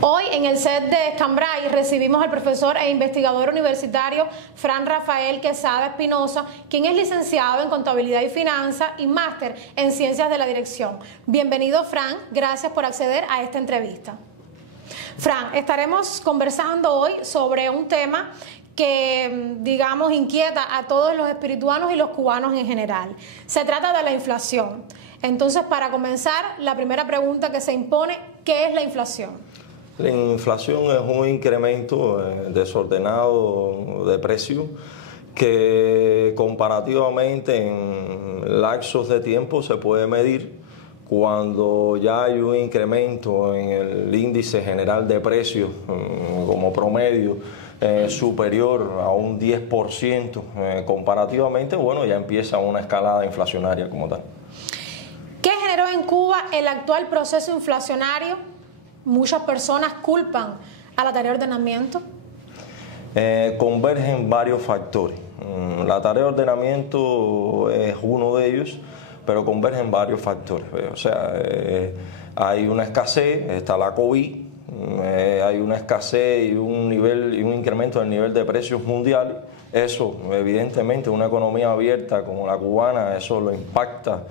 Hoy en el set de Cambrai recibimos al profesor e investigador universitario Fran Rafael Quesada Espinosa, quien es licenciado en Contabilidad y Finanzas y máster en Ciencias de la Dirección. Bienvenido, Fran, gracias por acceder a esta entrevista. Fran, estaremos conversando hoy sobre un tema que, digamos, inquieta a todos los espirituanos y los cubanos en general. Se trata de la inflación. Entonces, para comenzar, la primera pregunta que se impone, ¿qué es la inflación? La inflación es un incremento desordenado de precios que comparativamente en lapsos de tiempo se puede medir cuando ya hay un incremento en el índice general de precios como promedio superior a un 10% comparativamente, bueno, ya empieza una escalada inflacionaria como tal. ¿Qué generó en Cuba el actual proceso inflacionario? Muchas personas culpan a la tarea de ordenamiento. Convergen varios factores. La tarea de ordenamiento es uno de ellos, pero convergen varios factores. O sea, hay una escasez, está la COVID, hay una escasez y un incremento del nivel de precios mundiales. Eso, evidentemente, una economía abierta como la cubana, eso lo impacta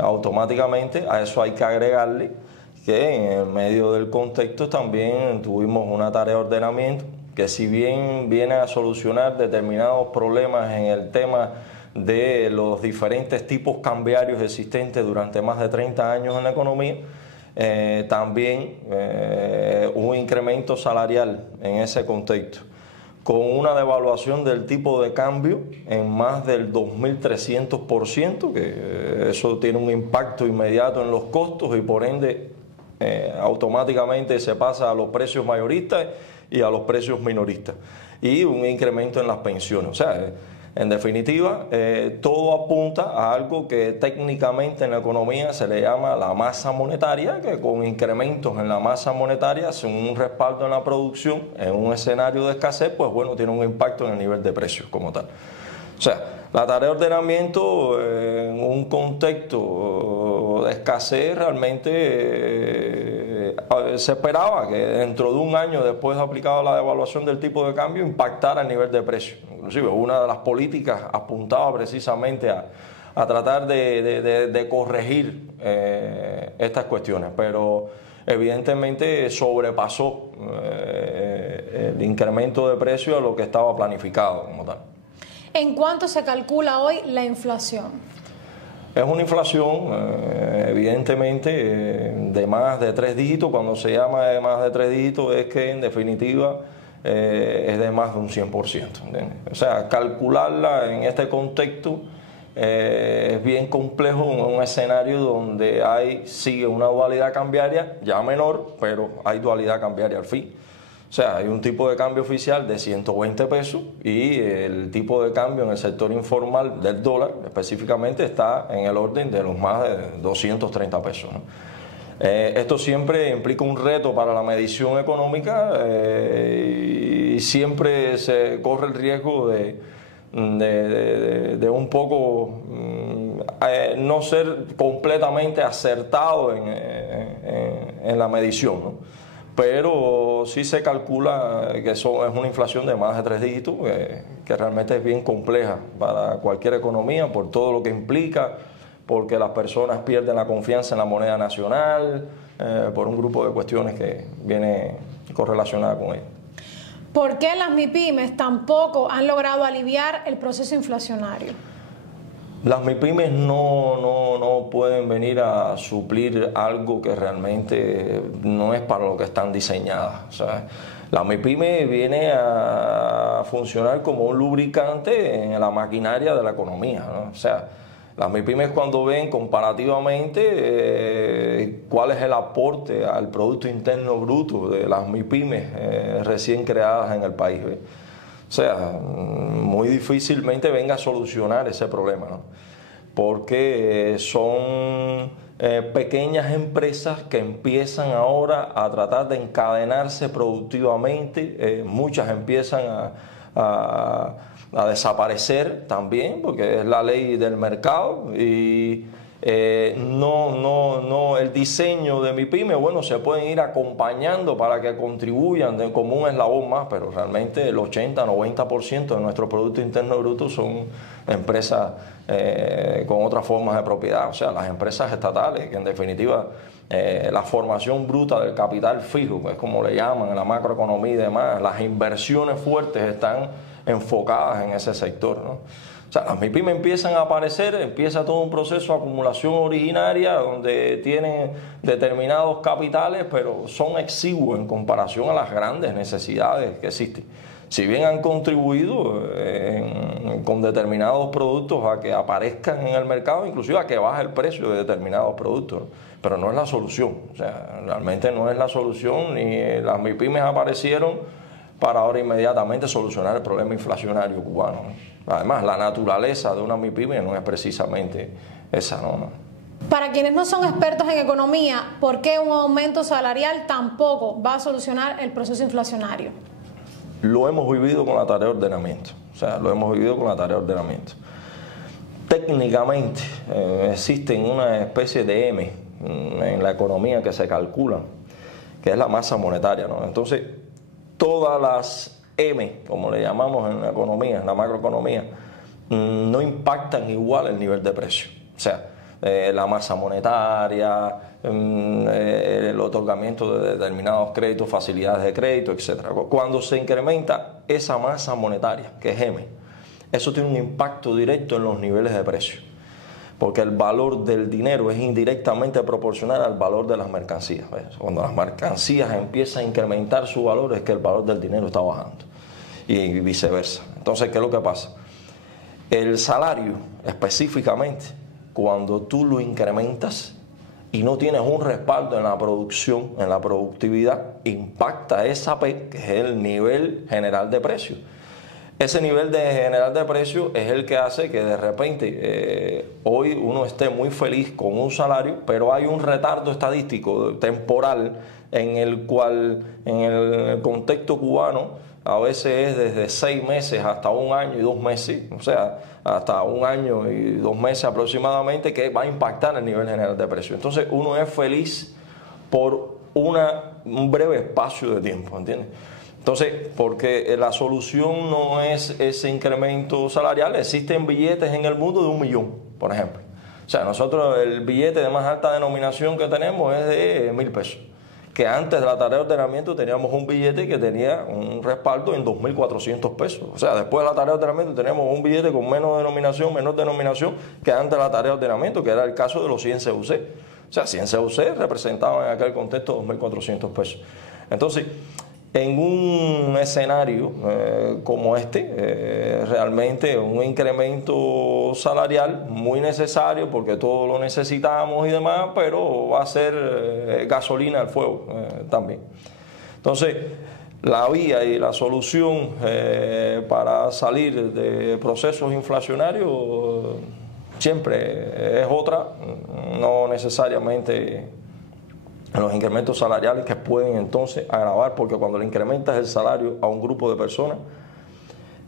automáticamente. A eso hay que agregarle que en medio del contexto también tuvimos una tarea de ordenamiento que, si bien viene a solucionar determinados problemas en el tema de los diferentes tipos cambiarios existentes durante más de 30 años en la economía, también un incremento salarial en ese contexto, con una devaluación del tipo de cambio en más del 2.300%, que eso tiene un impacto inmediato en los costos y por ende automáticamente se pasa a los precios mayoristas y a los precios minoristas, y un incremento en las pensiones. O sea, en definitiva, todo apunta a algo que técnicamente en la economía se le llama la masa monetaria, que con incrementos en la masa monetaria, sin un respaldo en la producción, en un escenario de escasez, pues bueno, tiene un impacto en el nivel de precios como tal. O sea, la tarea de ordenamiento en un contexto de escasez realmente se esperaba que dentro de un año después de aplicada la devaluación del tipo de cambio impactara el nivel de precios. Inclusive una de las políticas apuntaba precisamente a tratar de corregir estas cuestiones, pero evidentemente sobrepasó el incremento de precios a lo que estaba planificado como tal. ¿En cuánto se calcula hoy la inflación? Es una inflación, evidentemente, de más de 3 dígitos. Cuando se llama de más de 3 dígitos es que, en definitiva, es de más de un 100%. ¿Entiendes? O sea, calcularla en este contexto es bien complejo en un escenario donde sigue una dualidad cambiaria, ya menor, pero hay dualidad cambiaria al fin. O sea, hay un tipo de cambio oficial de 120 pesos y el tipo de cambio en el sector informal del dólar específicamente está en el orden de los más de 230 pesos, ¿no? Esto siempre implica un reto para la medición económica y siempre se corre el riesgo de un poco no ser completamente acertado en la medición, ¿no? Pero sí se calcula que eso es una inflación de más de 3 dígitos, que realmente es bien compleja para cualquier economía por todo lo que implica, porque las personas pierden la confianza en la moneda nacional, por un grupo de cuestiones que viene correlacionada con ello. ¿Por qué las MIPYMES tampoco han logrado aliviar el proceso inflacionario? Las MIPYMES no pueden venir a suplir algo que realmente no es para lo que están diseñadas. O sea, la MIPYME viene a funcionar como un lubricante en la maquinaria de la economía, ¿no? O sea, las MIPYMES, cuando ven comparativamente cuál es el aporte al Producto Interno Bruto de las MIPYMES recién creadas en el país, ¿ve? O sea, muy difícilmente venga a solucionar ese problema, ¿no? Porque son pequeñas empresas que empiezan ahora a tratar de encadenarse productivamente. Muchas empiezan a desaparecer también, porque es la ley del mercado, y el diseño de MIPYME, bueno, se pueden ir acompañando para que contribuyan como un eslabón más, pero realmente el 80-90% de nuestro Producto Interno Bruto son empresas con otras formas de propiedad, o sea, las empresas estatales, que en definitiva la formación bruta del capital fijo, que es como le llaman en la macroeconomía y demás, las inversiones fuertes están enfocadas en ese sector, ¿no? O sea, las MIPYME empiezan a aparecer, empieza todo un proceso de acumulación originaria donde tienen determinados capitales, pero son exiguos en comparación a las grandes necesidades que existen. Si bien han contribuido con determinados productos a que aparezcan en el mercado, inclusive a que baje el precio de determinados productos, ¿no? Pero no es la solución, o sea, realmente no es la solución, ni las MIPYMEs aparecieron para ahora inmediatamente solucionar el problema inflacionario cubano, ¿no? Además, la naturaleza de una MIPYME no es precisamente esa, ¿no? Para quienes no son expertos en economía, ¿por qué un aumento salarial tampoco va a solucionar el proceso inflacionario? Lo hemos vivido con la tarea de ordenamiento, o sea, lo hemos vivido con la tarea de ordenamiento. Técnicamente existen una especie de M en la economía que se calcula, que es la masa monetaria, ¿no? Entonces, todas las M, como le llamamos en la economía, en la macroeconomía, no impactan igual el nivel de precio. O sea, la masa monetaria, el otorgamiento de determinados créditos, facilidades de crédito, etc. Cuando se incrementa esa masa monetaria, que es M, eso tiene un impacto directo en los niveles de precio, porque el valor del dinero es indirectamente proporcional al valor de las mercancías. Cuando las mercancías empiezan a incrementar su valor, es que el valor del dinero está bajando, y viceversa. Entonces, ¿qué es lo que pasa? El salario, específicamente, cuando tú lo incrementas y no tienes un respaldo en la producción, en la productividad, impacta esa P, que es el nivel general de precios. Ese nivel general de precios es el que hace que de repente hoy uno esté muy feliz con un salario, pero hay un retardo estadístico temporal en el cual, en el contexto cubano, a veces es desde 6 meses hasta 1 año y 2 meses, o sea, hasta 1 año y 2 meses aproximadamente, que va a impactar el nivel general de precios. Entonces uno es feliz por un breve espacio de tiempo, ¿entiendes? Entonces, porque la solución no es ese incremento salarial, existen billetes en el mundo de 1 millón, por ejemplo. O sea, nosotros el billete de más alta denominación que tenemos es de 1.000 pesos. Que antes de la tarea de ordenamiento teníamos un billete que tenía un respaldo en 2.400 pesos. O sea, después de la tarea de ordenamiento teníamos un billete con menor denominación que antes de la tarea de ordenamiento, que era el caso de los 100 CUC. O sea, 100 CUC representaban en aquel contexto 2.400 pesos. Entonces, en un escenario como este, realmente un incremento salarial muy necesario porque todos lo necesitamos y demás, pero va a ser gasolina al fuego también. Entonces, la vía y la solución para salir de procesos inflacionarios siempre es otra, no necesariamente los incrementos salariales, que pueden entonces agravar, porque cuando le incrementas el salario a un grupo de personas,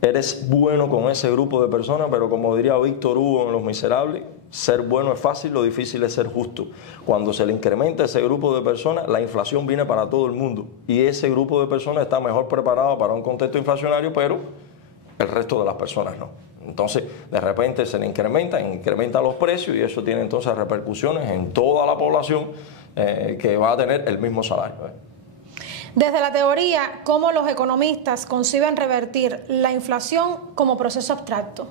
eres bueno con ese grupo de personas, pero como diría Víctor Hugo en Los Miserables, ser bueno es fácil, lo difícil es ser justo. Cuando se le incrementa ese grupo de personas, la inflación viene para todo el mundo, y ese grupo de personas está mejor preparado para un contexto inflacionario, pero el resto de las personas no. Entonces, de repente se le incrementan los precios, y eso tiene entonces repercusiones en toda la población que va a tener el mismo salario. Desde la teoría, ¿cómo los economistas conciben revertir la inflación como proceso abstracto?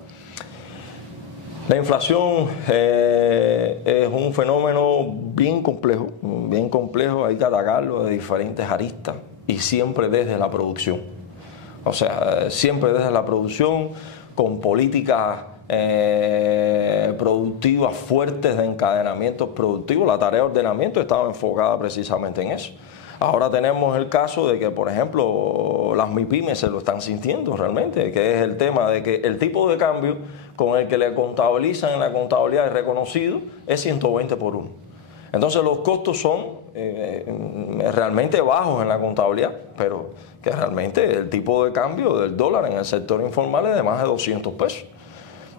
La inflación es un fenómeno bien complejo, hay que atacarlo de diferentes aristas y siempre desde la producción. O sea, siempre desde la producción, con políticas productivas fuertes de encadenamientos productivos. La tarea de ordenamiento estaba enfocada precisamente en eso. Ahora tenemos el caso de que, por ejemplo, las MIPYMEs se lo están sintiendo realmente, que es el tema de que el tipo de cambio con el que le contabilizan en la contabilidad de reconocido es 120 por 1. Entonces los costos son realmente bajos en la contabilidad, pero que realmente el tipo de cambio del dólar en el sector informal es de más de 200 pesos.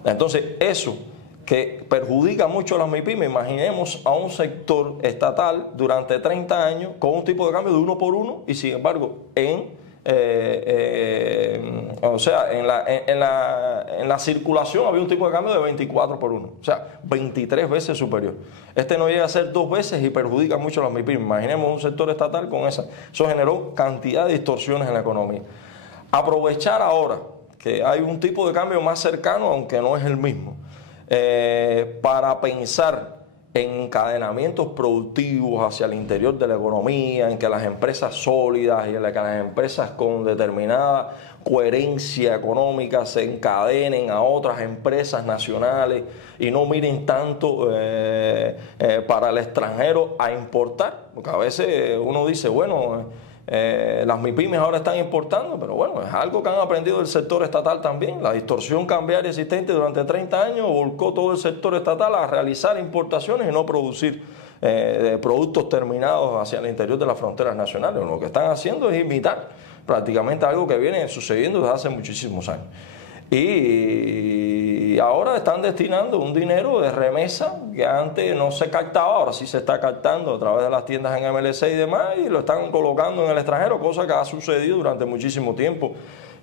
Entonces eso, que perjudica mucho a las MIPYME. Imaginemos a un sector estatal durante 30 años con un tipo de cambio de 1 por 1 y sin embargo en la circulación había un tipo de cambio de 24 por 1, o sea, 23 veces superior. Este no llega a ser 2 veces y perjudica mucho a las MIPYME. Imaginemos un sector estatal con esa. Eso generó cantidad de distorsiones en la economía. Aprovechar ahora que hay un tipo de cambio más cercano, aunque no es el mismo, para pensar en encadenamientos productivos hacia el interior de la economía, en que las empresas sólidas y en que las empresas con determinada coherencia económica se encadenen a otras empresas nacionales y no miren tanto para el extranjero a importar, porque a veces uno dice, bueno, las MIPYMES ahora están importando, pero bueno, es algo que han aprendido del sector estatal también. La distorsión cambiaria existente durante 30 años volcó todo el sector estatal a realizar importaciones y no producir productos terminados hacia el interior de las fronteras nacionales. Lo que están haciendo es imitar prácticamente algo que viene sucediendo desde hace muchísimos años. Y ahora están destinando un dinero de remesa que antes no se captaba, ahora sí se está captando a través de las tiendas en MLC y demás, y lo están colocando en el extranjero, cosa que ha sucedido durante muchísimo tiempo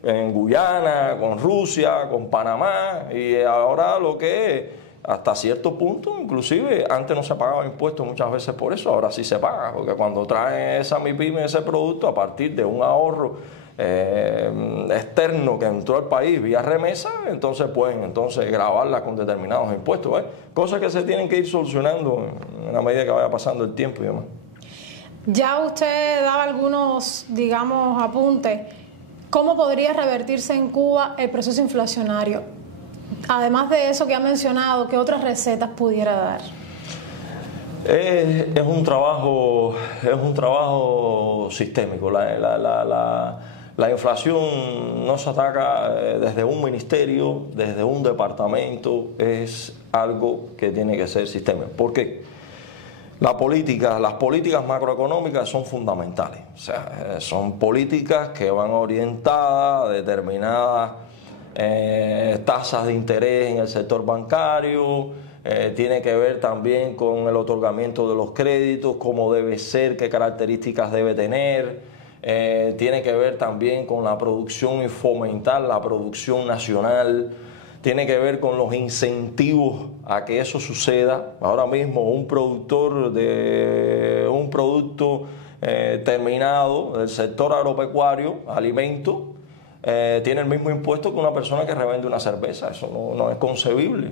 en Guyana, con Rusia, con Panamá, y ahora lo que hasta cierto punto, inclusive antes no se pagaba impuestos muchas veces por eso, ahora sí se paga, porque cuando traen esa MIPYME ese producto a partir de un ahorro externo que entró al país vía remesa, entonces pueden grabarla con determinados impuestos, cosas que se tienen que ir solucionando en la medida que vaya pasando el tiempo y demás. Ya usted daba algunos, digamos, apuntes. ¿Cómo podría revertirse en Cuba el proceso inflacionario? Además de eso que ha mencionado, ¿qué otras recetas pudiera dar? Es un trabajo sistémico. La inflación no se ataca desde un ministerio, desde un departamento, es algo que tiene que ser sistémico. ¿Por qué? Las políticas macroeconómicas son fundamentales, o sea, son políticas que van orientadas a determinadas tasas de interés en el sector bancario, tiene que ver también con el otorgamiento de los créditos, cómo debe ser, qué características debe tener. Tiene que ver también con la producción y fomentar la producción nacional, tiene que ver con los incentivos a que eso suceda. Ahora mismo un productor de un producto terminado del sector agropecuario, alimento, tiene el mismo impuesto que una persona que revende una cerveza. Eso no es concebible.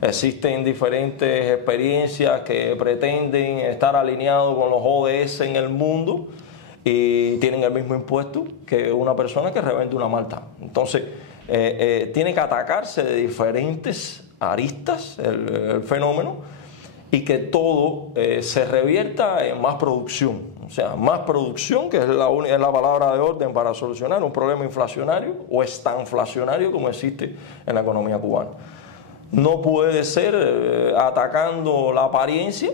Existen diferentes experiencias que pretenden estar alineados con los ODS en el mundo y tienen el mismo impuesto que una persona que revende una malta. Entonces, tiene que atacarse de diferentes aristas el fenómeno y que todo se revierta en más producción. O sea, más producción, que es la palabra de orden para solucionar un problema inflacionario o estanflacionario como existe en la economía cubana. No puede ser atacando la apariencia,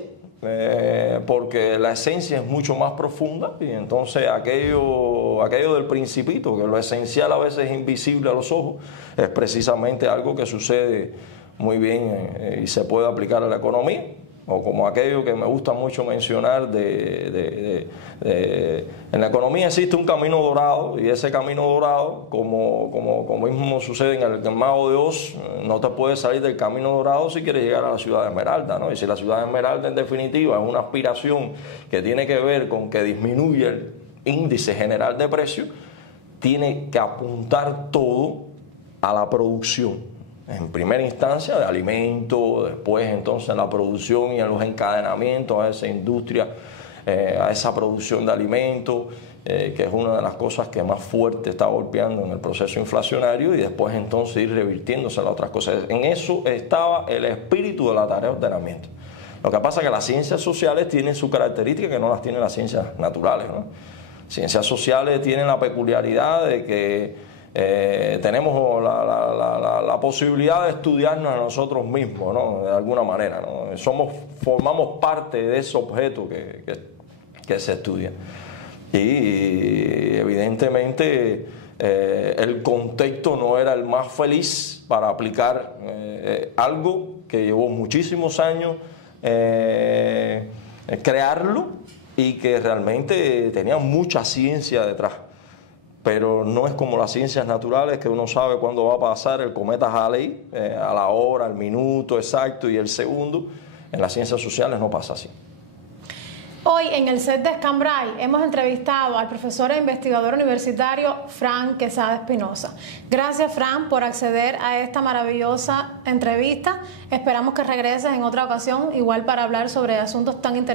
porque la esencia es mucho más profunda y entonces aquello del principito, que lo esencial a veces es invisible a los ojos, es precisamente algo que sucede muy bien y se puede aplicar a la economía. O como aquello que me gusta mucho mencionar en la economía existe un camino dorado, y ese camino dorado, como mismo sucede en el Mago de Oz, no te puedes salir del camino dorado si quieres llegar a la ciudad de Esmeralda, ¿no? Y si la ciudad de Esmeralda en definitiva es una aspiración que tiene que ver con que disminuya el índice general de precios, tiene que apuntar todo a la producción. En primera instancia de alimentos, después entonces la producción y en los encadenamientos a esa industria, a esa producción de alimentos, que es una de las cosas que más fuerte está golpeando en el proceso inflacionario, y después entonces ir revirtiéndose a las otras cosas. En eso estaba el espíritu de la tarea de ordenamiento. Lo que pasa es que las ciencias sociales tienen su característica que no las tienen las ciencias naturales, ¿no? Ciencias sociales tienen la peculiaridad de que tenemos la posibilidad de estudiarnos a nosotros mismos, ¿no? De alguna manera, ¿no? Formamos parte de ese objeto que se estudia. Y evidentemente el contexto no era el más feliz para aplicar algo que llevó muchísimos años crearlo y que realmente tenía mucha ciencia detrás. Pero no es como las ciencias naturales, que uno sabe cuándo va a pasar el cometa Halley, a la hora, al minuto exacto y el segundo. En las ciencias sociales no pasa así. Hoy en el set de Escambray hemos entrevistado al profesor e investigador universitario Fran Quesada Espinosa. Gracias, Fran, por acceder a esta maravillosa entrevista. Esperamos que regreses en otra ocasión, igual para hablar sobre asuntos tan interesantes